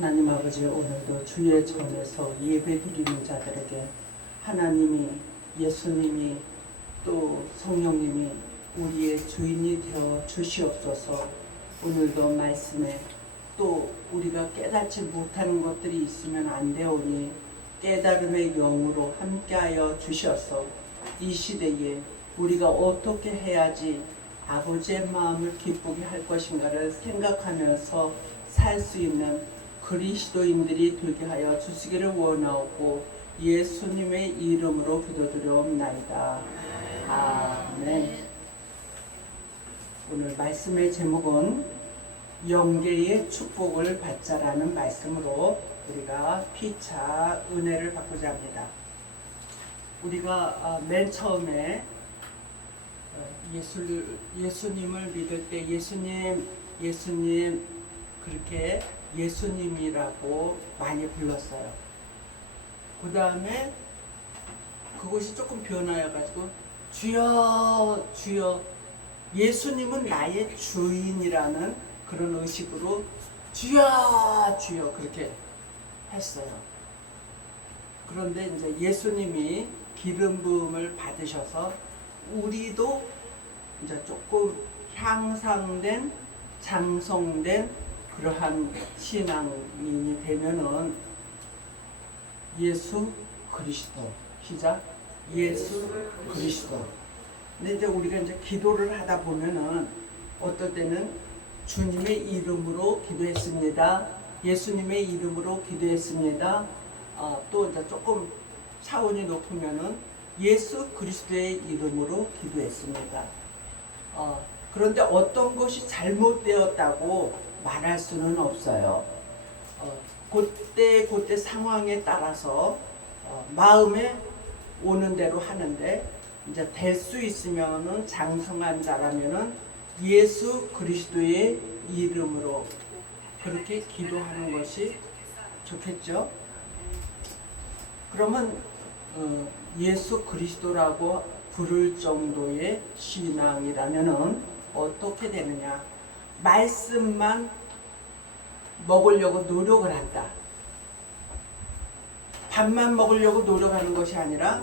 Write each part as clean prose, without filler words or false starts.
하나님 아버지, 오늘도 주의 전에서 예배드리는 자들에게 하나님이, 예수님이, 또 성령님이 우리의 주인이 되어 주시옵소서. 오늘도 말씀에 또 우리가 깨닫지 못하는 것들이 있으면 안 되오니 깨달음의 영으로 함께하여 주셔서 이 시대에 우리가 어떻게 해야지 아버지의 마음을 기쁘게 할 것인가를 생각하면서 살 수 있는 그리스도인들이 되게 하여 주시기를 원하옵고 예수님의 이름으로 기도드려옵나이다. 아멘. 오늘 말씀의 제목은 영계의 축복을 받자라는 말씀으로 우리가 피차 은혜를 받고자 합니다. 우리가 맨 처음에 예수님을 믿을 때 예수님 그렇게 예수님이라고 많이 불렀어요. 그 다음에 그것이 조금 변화해가지고 주여 주여, 예수님은 나의 주인이라는 그런 의식으로 주여 주여 그렇게 했어요. 그런데 이제 예수님이 기름 부음을 받으셔서 우리도 이제 조금 향상된, 장성된 그러한 신앙인이 되면은 예수 그리스도, 시작, 예수 그리스도. 근데 이제 우리가 이제 기도를 하다 보면은 어떨 때는 주님의 이름으로 기도했습니다, 예수님의 이름으로 기도했습니다. 또 이제 조금 차원이 높으면은 예수 그리스도의 이름으로 기도했습니다. 그런데 어떤 것이 잘못되었다고 말할 수는 없어요. 그때 상황에 따라서 마음에 오는 대로 하는데, 이제 될 수 있으면은 장성한 자라면은 예수 그리스도의 이름으로 그렇게 기도하는 것이 좋겠죠. 그러면 예수 그리스도라고 부를 정도의 신앙이라면은 어떻게 되느냐? 말씀만 먹으려고 노력을 한다. 밥만 먹으려고 노력하는 것이 아니라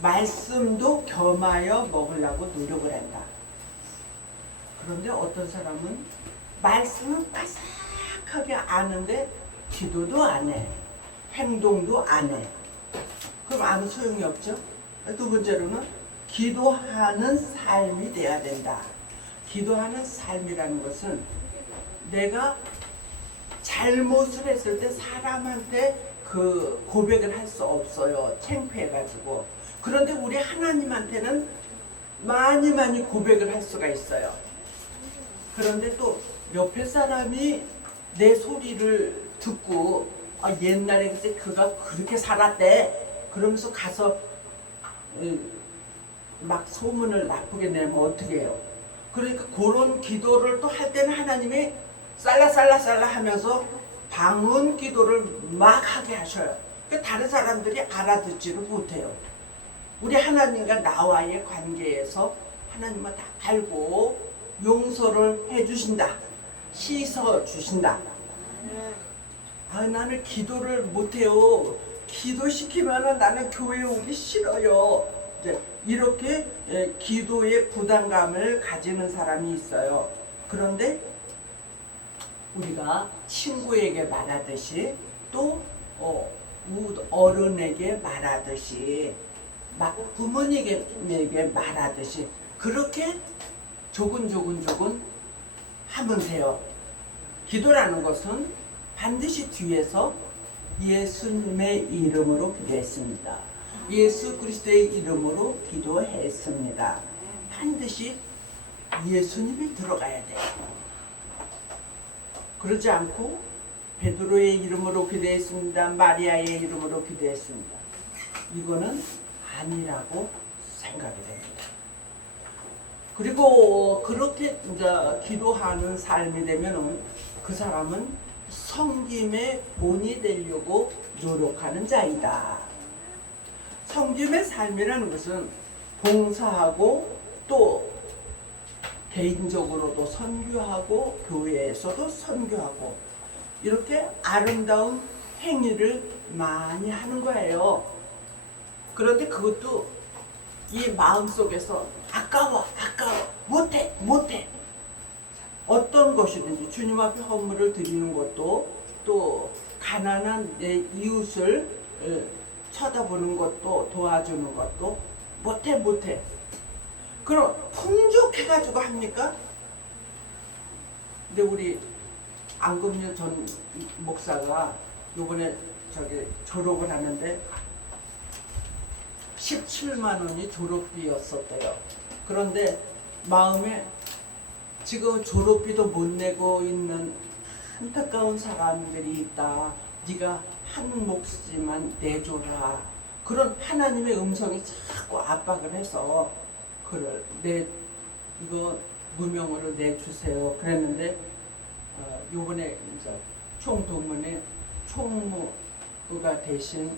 말씀도 겸하여 먹으려고 노력을 한다. 그런데 어떤 사람은 말씀은 빠삭하게 아는데 기도도 안 해, 행동도 안 해. 그럼 아무 소용이 없죠. 두 번째로는 기도하는 삶이 돼야 된다. 기도하는 삶이라는 것은 내가 잘못을 했을 때 사람한테 그 고백을 할 수 없어요. 창피해가지고. 그런데 우리 하나님한테는 많이 고백을 할 수가 있어요. 그런데 또 옆에 사람이 내 소리를 듣고 옛날에 그때 그가 그렇게 살았대 그러면서 가서 막 소문을 나쁘게 내면 어떻게 해요? 그러니까 그런 기도를 또 할 때는 하나님이 살라 하면서 방언 기도를 막 하게 하셔요. 그러니까 다른 사람들이 알아듣지를 못해요. 우리 하나님과 나와의 관계에서 하나님은 다 알고 용서를 해주신다, 씻어주신다. 나는 기도를 못해요, 기도시키면 나는 교회에 오기 싫어요, 이렇게 기도에 부담감을 가지는 사람이 있어요. 그런데 우리가 친구에게 말하듯이 또 어른에게 말하듯이 부모님에게 말하듯이 그렇게 조근 하면 돼요. 기도라는 것은 반드시 뒤에서 예수님의 이름으로 기도했습니다, 예수 그리스도의 이름으로 기도했습니다. 반드시 예수님이 들어가야 돼요. 그러지 않고 베드로의 이름으로 기도했습니다, 마리아의 이름으로 기도했습니다, 이거는 아니라고 생각이 됩니다. 그리고 그렇게 이제 기도하는 삶이 되면은 그 사람은 성김의 본이 되려고 노력하는 자이다. 성김의 삶이라는 것은 봉사하고 또 개인적으로도 선교하고 교회에서도 선교하고 이렇게 아름다운 행위를 많이 하는 거예요. 그런데 그것도 이 마음속에서 아까워 못해 어떤 것이든지 주님 앞에 헌물을 드리는 것도, 또 가난한 내 이웃을 쳐다보는 것도, 도와주는 것도 못해. 그럼 풍족해가지고 합니까? 근데 우리 안금률 전 목사가 요번에 졸업을 하는데 17만 원이 졸업비였었대요. 그런데 마음에 지금 졸업비도 못 내고 있는 안타까운 사람들이 있다. 네가 한 몫이지만 내줘라. 그런 하나님의 음성이 자꾸 압박을 해서 이거 무명으로 내주세요. 그랬는데 요번에 이제 총동문회 총무가 되신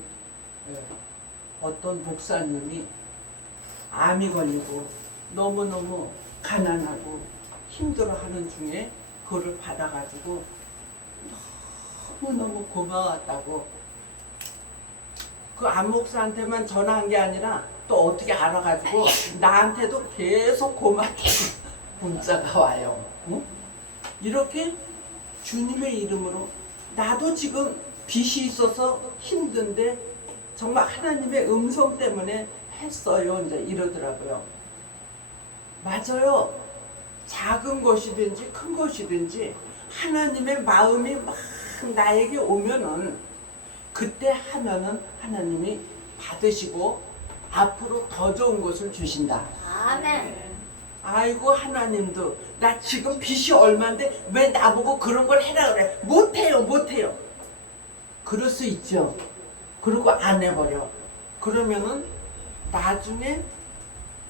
어떤 목사님이 암이 걸리고 너무너무 가난하고 힘들어하는 중에 그거를 받아가지고 너무너무 고마웠다고, 그 암 목사한테만 전화한 게 아니라 또 어떻게 알아가지고 나한테도 계속 고맙다고 문자가 와요. 응? 이렇게 주님의 이름으로, 나도 지금 빚이 있어서 힘든데 정말 하나님의 음성 때문에 했어요. 이제 이러더라고요. 맞아요. 작은 것이든지 큰 것이든지 하나님의 마음이 막 나에게 오면은 그때 하면은 하나님이 받으시고 앞으로 더 좋은 것을 주신다. 아멘. 아이고 하나님도 나 지금 빚이 얼만데 왜 나보고 그런 걸 해라 그래. 못해요. 그럴 수 있죠. 그리고 안 해버려. 그러면은 나중에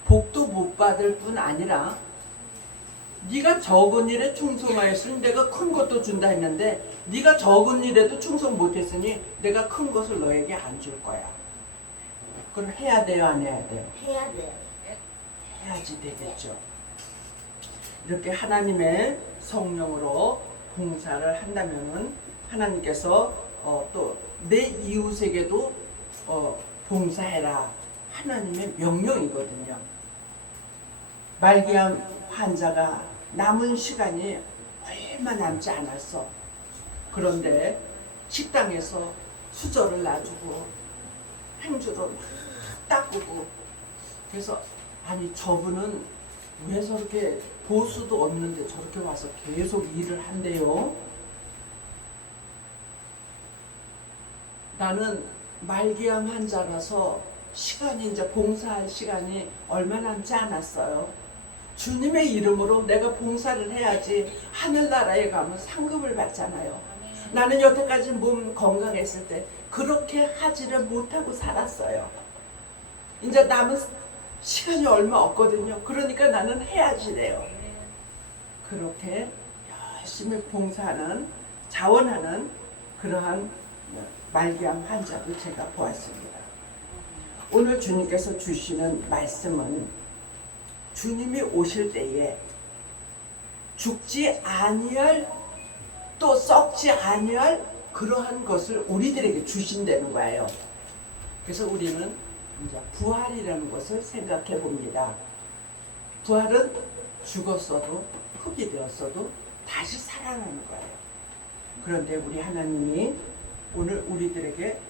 복도 못 받을 뿐 아니라 네가 적은 일에 충성하였으니 내가 큰 것도 준다 했는데 네가 적은 일에도 충성 못했으니 내가 큰 것을 너에게 안 줄 거야. 그럼 해야 돼요, 안 해야 돼요? 해야 돼요. 해야지 되겠죠. 이렇게 하나님의 성령으로 봉사를 한다면은 하나님께서 또 내 이웃에게도 봉사해라. 하나님의 명령이거든요. 말기암 환자가 남은 시간이 얼마 남지 않았어. 그런데 식당에서 수저를 놔주고 행주로 막 닦고, 그래서 아니 저분은 왜 저렇게 보수도 없는데 저렇게 와서 계속 일을 한대요. 나는 말기암 환자라서 시간이 이제 봉사할 시간이 얼마 남지 않았어요. 주님의 이름으로 내가 봉사를 해야지 하늘나라에 가면 상급을 받잖아요. 나는 여태까지 몸 건강했을 때 그렇게 하지를 못하고 살았어요. 이제 남은 시간이 얼마 없거든요. 그러니까 나는 해야지 돼요. 그렇게 열심히 봉사하는, 자원하는 그러한 말기암 환자도 제가 보았습니다. 오늘 주님께서 주시는 말씀은 주님이 오실 때에 죽지 아니할, 또 썩지 아니할 그러한 것을 우리들에게 주신다는 거예요. 그래서 우리는 이제 부활이라는 것을 생각해 봅니다. 부활은 죽었어도 흙이 되었어도 다시 살아나는 거예요. 그런데 우리 하나님이 오늘 우리들에게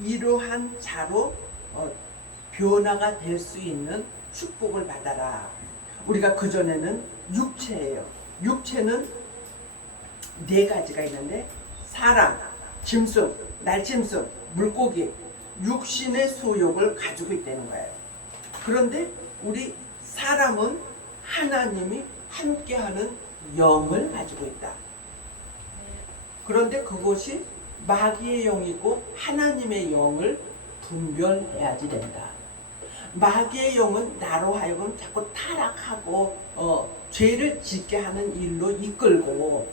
이러한 자로 변화가 될 수 있는 축복을 받아라. 우리가 그전에는 육체예요. 육체는 네 가지가 있는데 사람, 짐승, 날짐승, 물고기, 육신의 소욕을 가지고 있다는 거예요. 그런데 우리 사람은 하나님이 함께하는 영을 가지고 있다. 그런데 그것이 마귀의 영이고 하나님의 영을 분별해야지 된다. 마귀의 영은 나로 하여금 자꾸 타락하고 죄를 짓게 하는 일로 이끌고,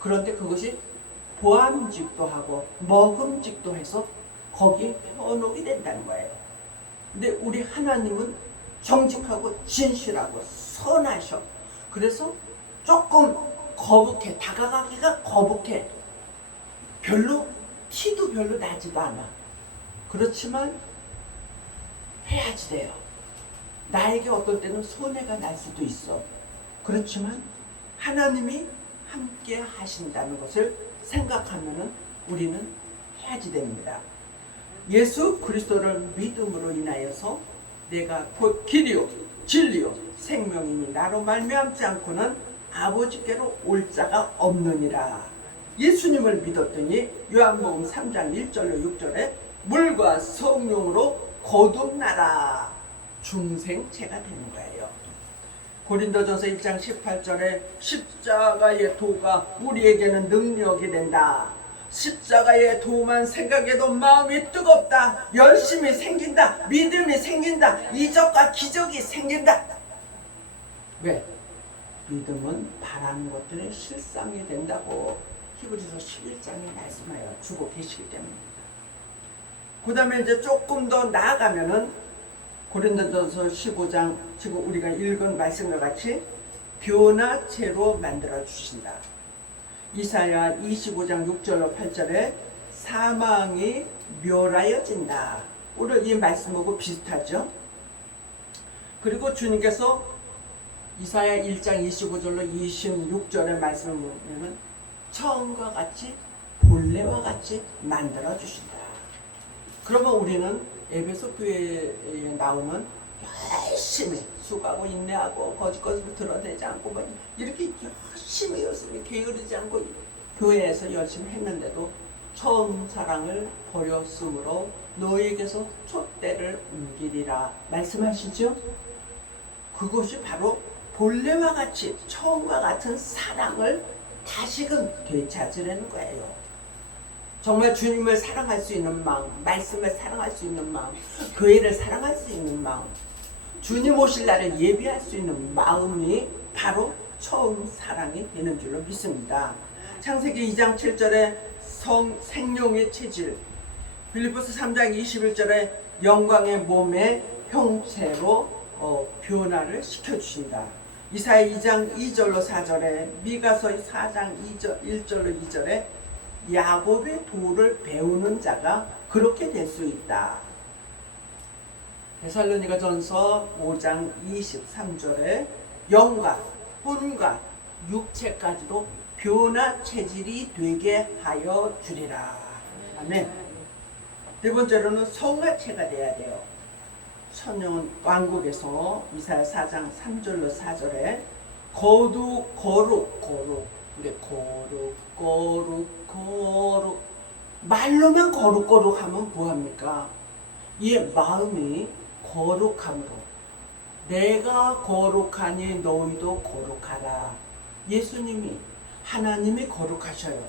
그런데 그것이 보암직도 하고 먹음직도 해서 거기에 편혹이 된다는 거예요. 근데 우리 하나님은 정직하고 진실하고 선하셔. 그래서 조금 거북해, 다가가기가 거북해. 별로 티도 별로 나지도 않아. 그렇지만 해야지 돼요. 나에게 어떨 때는 손해가 날 수도 있어. 그렇지만 하나님이 함께 하신다는 것을 생각하면은 우리는 해야지 됩니다. 예수 그리스도를 믿음으로 인하여서 내가 곧 길이요 진리요 생명이니 나로 말미암지 않고는 아버지께로 올 자가 없느니라. 예수님을 믿었더니 요한복음 3장 1절로 6절에 물과 성령으로 거듭나라. 중생체가 되는 거예요. 고린도전서 1장 18절에 십자가의 도가 우리에게는 능력이 된다. 십자가의 도만 생각해도 마음이 뜨겁다. 열심이 생긴다. 믿음이 생긴다. 이적과 기적이 생긴다. 왜? 믿음은 바라는 것들의 실상이 된다고 히브리서 11장에 말씀하여 주고 계시기 때문입니다. 그 다음에 이제 조금 더 나아가면은 고린도전서 15장 지금 우리가 읽은 말씀과 같이 변화체로 만들어 주신다. 이사야 25장 6절로 8절에 사망이 멸하여진다. 오늘 이 말씀하고 비슷하죠. 그리고 주님께서 이사야 1장 25절로 26절의 말씀을 보면 처음과 같이 본래와 같이 만들어 주신다. 그러면 우리는 에베소 교회에 나오면 열심히 수고하고 인내하고 거짓거짓을 드러내지 않고 뭐 이렇게 열심히 게으르지 않고 교회에서 열심히 했는데도 처음 사랑을 버렸으므로 너에게서 촛대를 옮기리라 말씀하시죠. 그것이 바로 본래와 같이 처음과 같은 사랑을 다시금 되찾으려는 거예요. 정말 주님을 사랑할 수 있는 마음, 말씀을 사랑할 수 있는 마음, 교회를 사랑할 수 있는 마음, 주님 오실 날을 예비할 수 있는 마음이 바로 처음 사랑이 되는 줄로 믿습니다. 창세기 2장 7절에 생명의 체질, 빌립보서 3장 21절에 영광의 몸의 형체로 변화를 시켜주신다. 이사야 2장 2절로 4절에 미가서 4장 1절로 2절에 야곱의 도를 배우는 자가 그렇게 될 수 있다. 데살로니가 전서 5장 23절에 영과 혼과 육체까지도 변화 체질이 되게 하여 주리라. 아멘. 네 번째로는 성화체가 돼야 돼요. 천년 왕국에서 이사야 4장 3절로 4절에 거룩 말로만 거룩 하면 뭐합니까? 이 마음이 거룩함으로 내가 거룩하니 너희도 거룩하라. 예수님이 하나님이 거룩하셔요.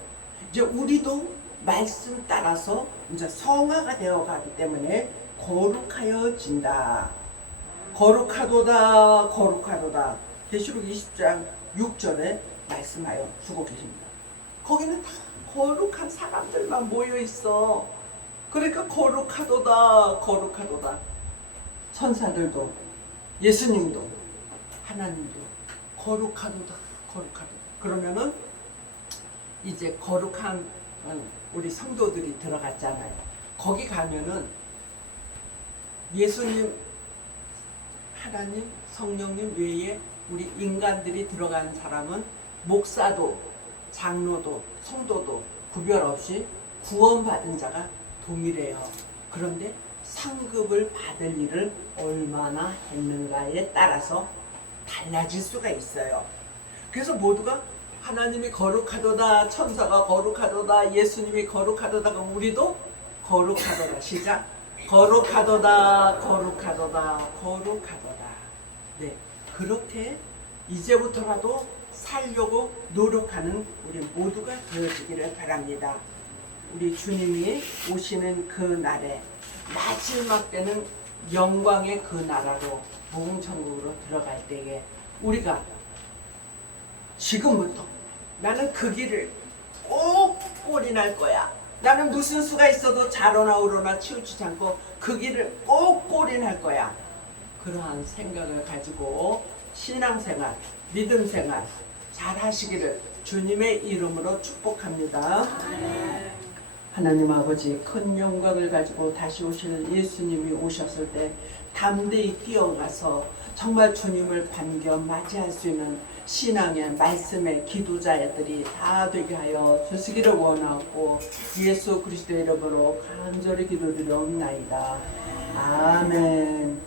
이제 우리도 말씀 따라서 이제 성화가 되어 가기 때문에 거룩하여진다. 거룩하도다. 계시록 20장 6절에 말씀하여 주고 계십니다. 거기는 다 거룩한 사람들만 모여 있어. 그러니까 거룩하도다. 천사들도 예수님도 하나님도 거룩하도다. 그러면은 이제 거룩한 우리 성도들이 들어갔잖아요. 거기 가면은 예수님, 하나님, 성령님 외에 우리 인간들이 들어간 사람은 목사도 장로도 성도도 구별 없이 구원받은 자가 동일해요. 그런데 상급을 받을 일을 얼마나 했는가에 따라서 달라질 수가 있어요. 그래서 모두가 하나님이 거룩하도다, 천사가 거룩하도다, 예수님이 거룩하도다, 그럼 우리도 거룩하도다. 시작. 거룩하도다. 네, 그렇게 이제부터라도 살려고 노력하는 우리 모두가 되어지기를 바랍니다. 우리 주님이 오시는 그 날에 마지막 때는 영광의 그 나라로 무궁천국으로 들어갈 때에 우리가 지금부터 나는 그 길을 꼭 올인할 거야. 나는 무슨 수가 있어도 자로나 우로나 치우치지 않고 그 길을 꼭 올인할 거야. 그러한 생각을 가지고 신앙생활, 믿음생활 잘 하시기를 주님의 이름으로 축복합니다. 하나님 아버지 큰 영광을 가지고 다시 오실 예수님이 오셨을 때 담대히 뛰어가서 정말 주님을 반겨 맞이할 수 있는 신앙의 말씀의 기도자들이 다 되게 하여 주시기를 원하고 예수 그리스도의 이름으로 간절히 기도드리옵나이다. 아멘.